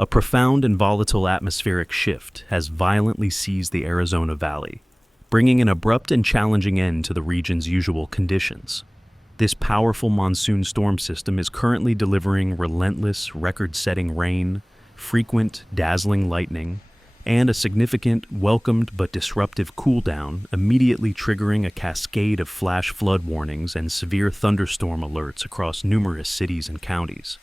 A profound and volatile atmospheric shift has violently seized the Arizona Valley, bringing an abrupt and challenging end to the region's usual conditions. This powerful monsoon storm system is currently delivering relentless, record-setting rain, frequent, dazzling lightning, and a significant, welcomed but disruptive cool-down, immediately triggering a cascade of flash flood warnings and severe thunderstorm alerts across numerous cities and counties.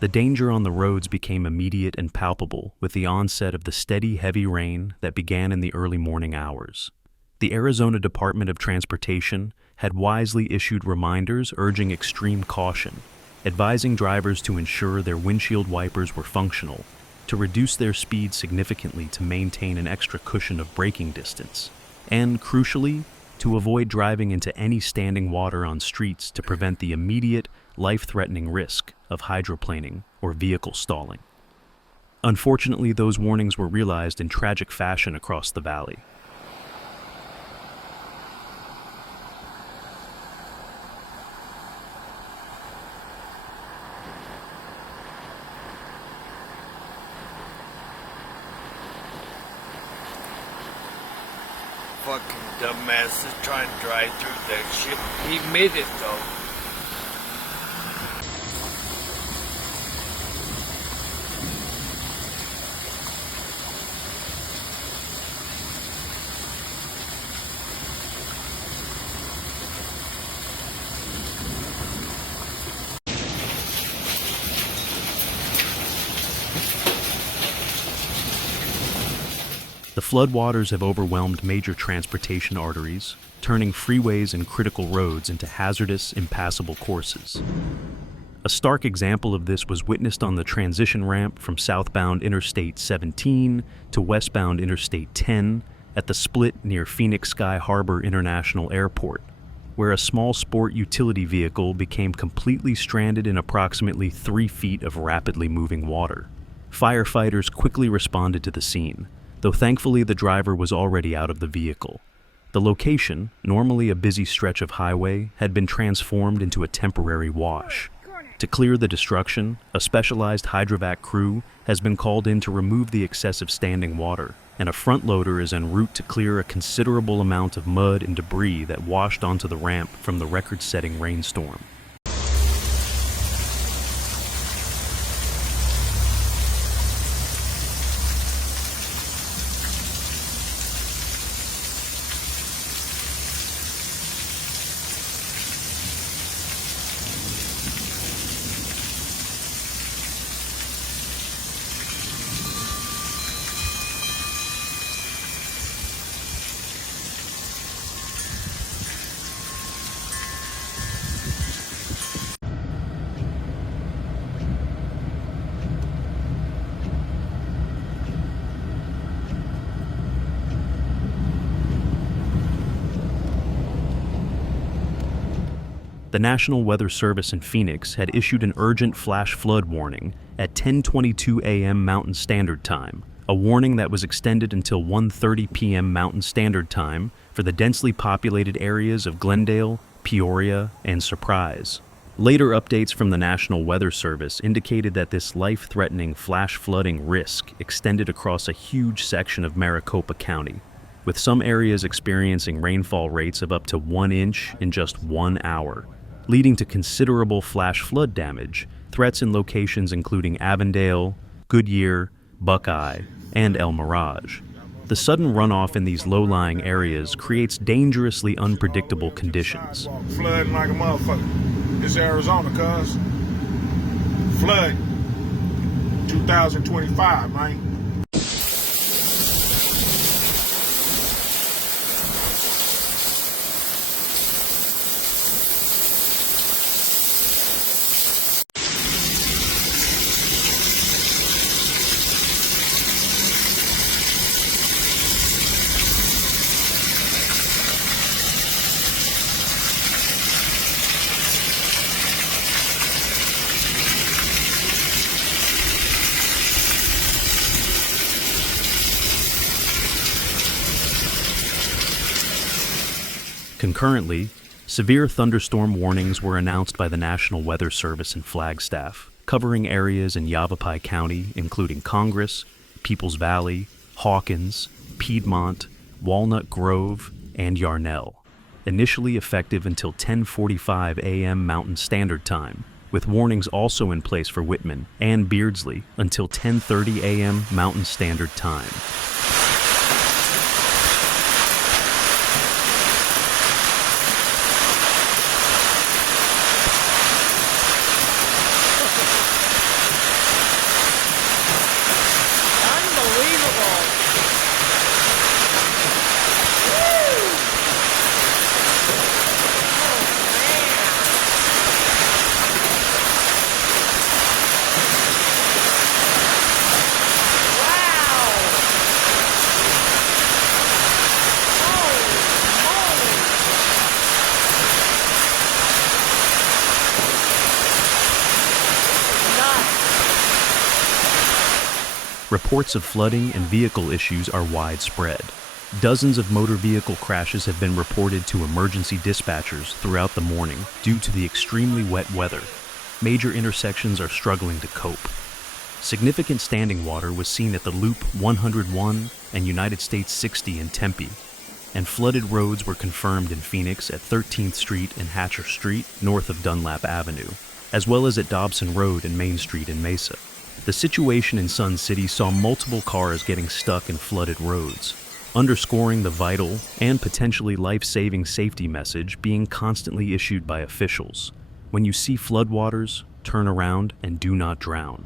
The danger on the roads became immediate and palpable with the onset of the steady, heavy rain that began in the early morning hours. The Arizona Department of Transportation had wisely issued reminders urging extreme caution, advising drivers to ensure their windshield wipers were functional, to reduce their speed significantly to maintain an extra cushion of braking distance, and, crucially, to avoid driving into any standing water on streets to prevent the immediate, life-threatening risk of hydroplaning or vehicle stalling. Unfortunately, those warnings were realized in tragic fashion across the valley. Fucking dumbass is trying to drive through that shit. He made it though. The floodwaters have overwhelmed major transportation arteries, turning freeways and critical roads into hazardous, impassable courses. A stark example of this was witnessed on the transition ramp from southbound Interstate 17 to westbound Interstate 10 at the split near Phoenix Sky Harbor International Airport, where a small sport utility vehicle became completely stranded in approximately 3 feet of rapidly moving water. Firefighters quickly responded to the scene, though thankfully the driver was already out of the vehicle. The location, normally a busy stretch of highway, had been transformed into a temporary wash. To clear the destruction, a specialized hydrovac crew has been called in to remove the excessive standing water, and a front loader is en route to clear a considerable amount of mud and debris that washed onto the ramp from the record-setting rainstorm. The National Weather Service in Phoenix had issued an urgent flash flood warning at 10:22 a.m. Mountain Standard Time, a warning that was extended until 1:30 p.m. Mountain Standard Time for the densely populated areas of Glendale, Peoria, and Surprise. Later updates from the National Weather Service indicated that this life-threatening flash flooding risk extended across a huge section of Maricopa County, with some areas experiencing rainfall rates of up to 1 inch in just 1 hour, leading to considerable flash flood damage, threats in locations including Avondale, Goodyear, Buckeye, and El Mirage. The sudden runoff in these low-lying areas creates dangerously unpredictable conditions. Flooding like a motherfucker. This Arizona, cuz. Flood. 2025, man. Concurrently, severe thunderstorm warnings were announced by the National Weather Service and Flagstaff, covering areas in Yavapai County, including Congress, Peoples Valley, Hawkins, Piedmont, Walnut Grove, and Yarnell, initially effective until 10:45 a.m. Mountain Standard Time, with warnings also in place for Whitman and Beardsley until 10:30 a.m. Mountain Standard Time. Reports of flooding and vehicle issues are widespread. Dozens of motor vehicle crashes have been reported to emergency dispatchers throughout the morning due to the extremely wet weather. Major intersections are struggling to cope. Significant standing water was seen at the Loop 101 and United States 60 in Tempe, and flooded roads were confirmed in Phoenix at 13th Street and Hatcher Street north of Dunlap Avenue, as well as at Dobson Road and Main Street in Mesa. The situation in Sun City saw multiple cars getting stuck in flooded roads, underscoring the vital and potentially life-saving safety message being constantly issued by officials. When you see floodwaters, turn around and do not drown.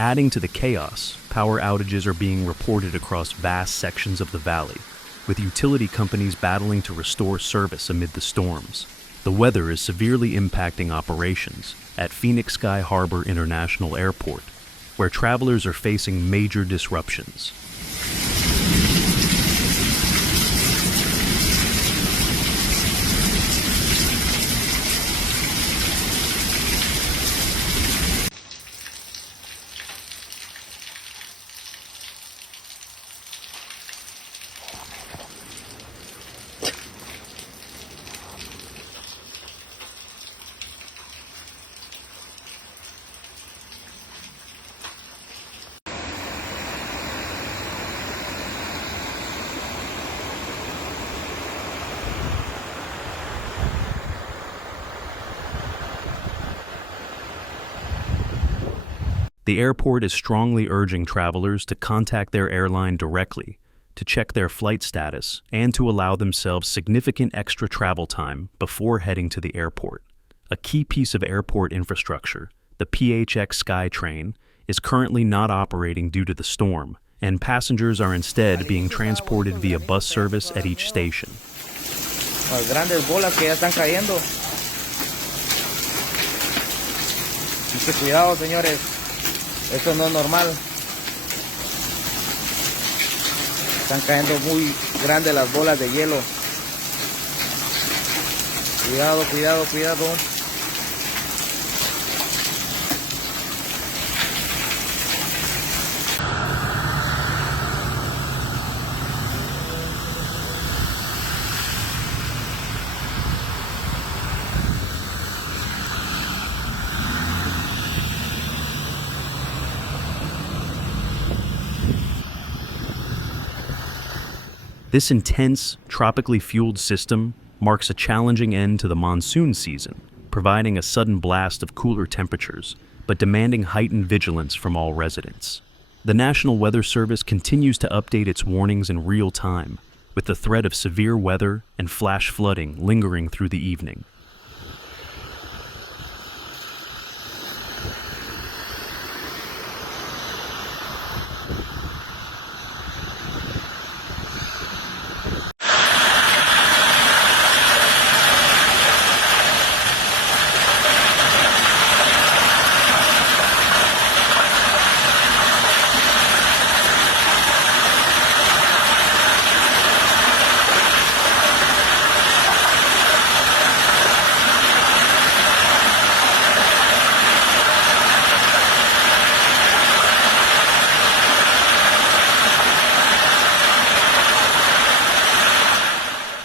Adding to the chaos, power outages are being reported across vast sections of the valley, with utility companies battling to restore service amid the storms. The weather is severely impacting operations at Phoenix Sky Harbor International Airport, where travelers are facing major disruptions. The airport is strongly urging travelers to contact their airline directly to check their flight status and to allow themselves significant extra travel time before heading to the airport. A key piece of airport infrastructure, the PHX SkyTrain, is currently not operating due to the storm, and passengers are instead being transported via bus service at each station. Las grandes bolas que ya están cayendo. Mucho cuidado, señores. Esto no es normal. Están cayendo muy grandes las bolas de hielo. Cuidado, cuidado, cuidado. This intense, tropically fueled system marks a challenging end to the monsoon season, providing a sudden blast of cooler temperatures, but demanding heightened vigilance from all residents. The National Weather Service continues to update its warnings in real time, with the threat of severe weather and flash flooding lingering through the evening.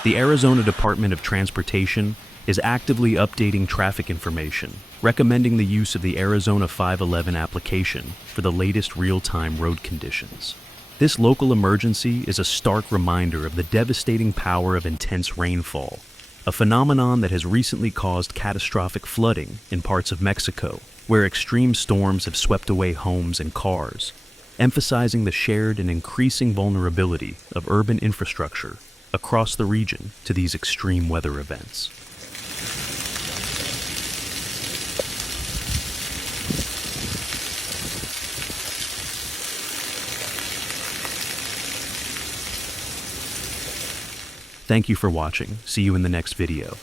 The Arizona Department of Transportation is actively updating traffic information, recommending the use of the Arizona 511 application for the latest real-time road conditions. This local emergency is a stark reminder of the devastating power of intense rainfall, a phenomenon that has recently caused catastrophic flooding in parts of Mexico, where extreme storms have swept away homes and cars, emphasizing the shared and increasing vulnerability of urban infrastructure across the region to these extreme weather events. Thank you for watching. See you in the next video.